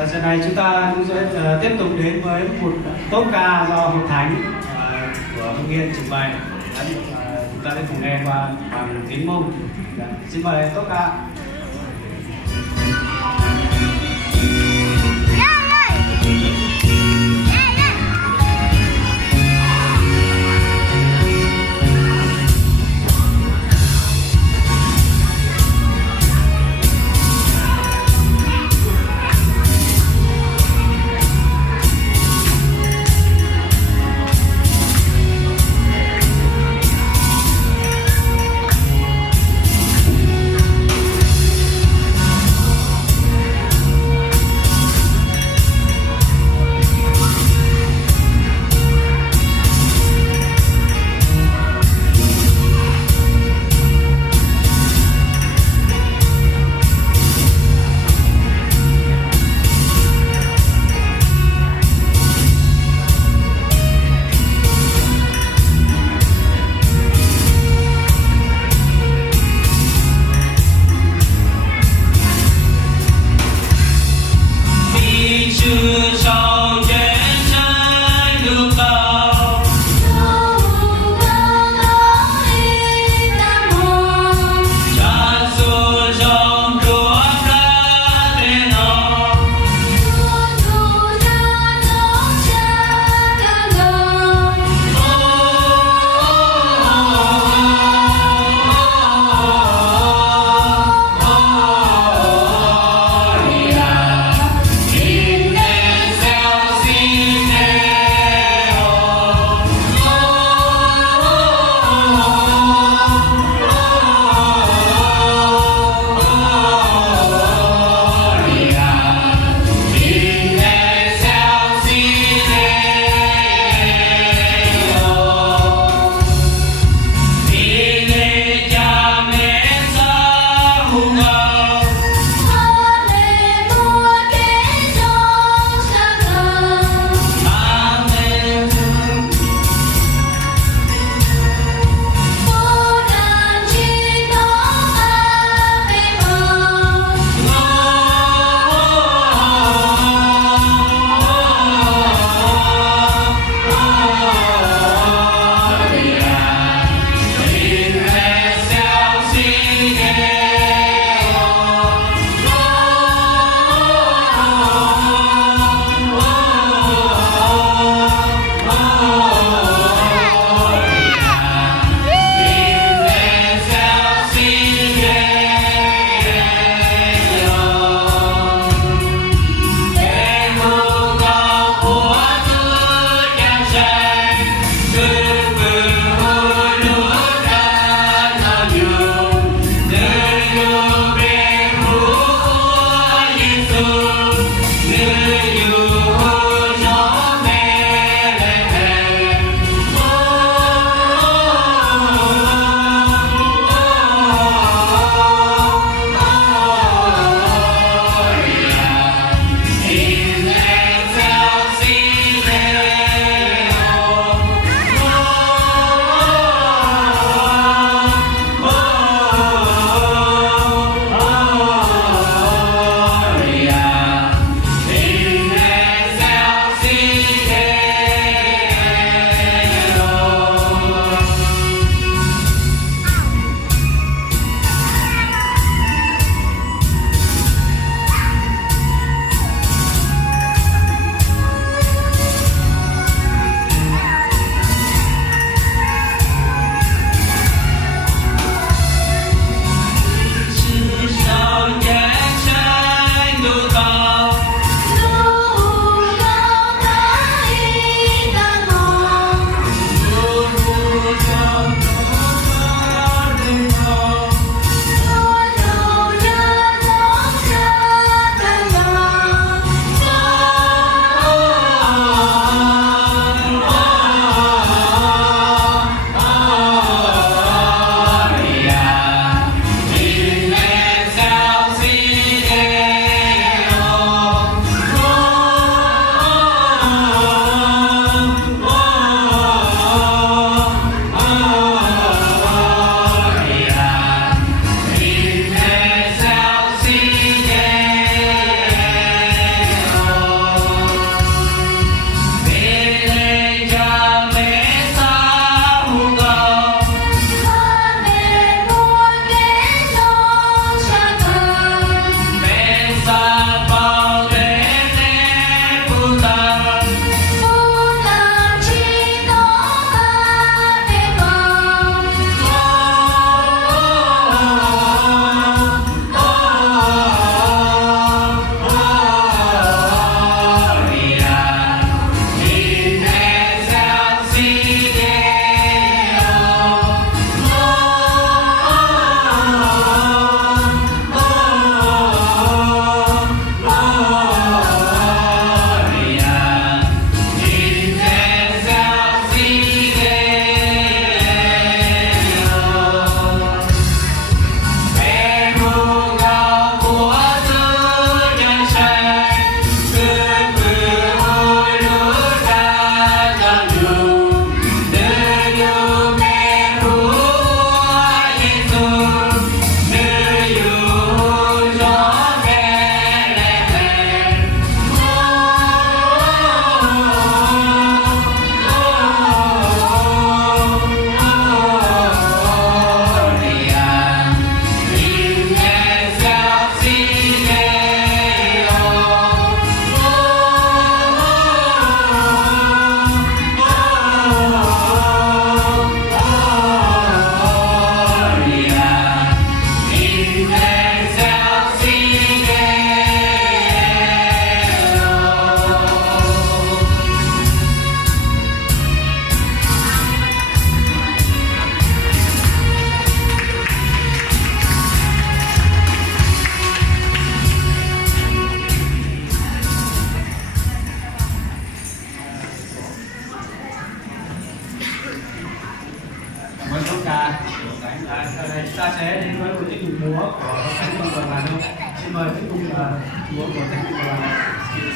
Và giờ này chúng ta cũng sẽ tiếp tục đến với một tốp ca do Hội Thánh của Hưng Yên trình bày. Chúng ta sẽ cùng nghe qua bằng tiếng Mông. Xin mời tốp ca. Hãy subscribe cho kênh Ghiền Mì Gõ để không bỏ lỡ ca. Sau đây chúng ta sẽ đến với một tiết mục múa của Thanh Công Đoàn Hà Nội. Xin mời tiết mục múa của Thanh Công Đoàn Hà Nội.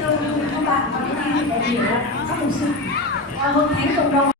Thưa các bạn, có những đại biểu, các đồng sự, Hội Thánh Cộng đồng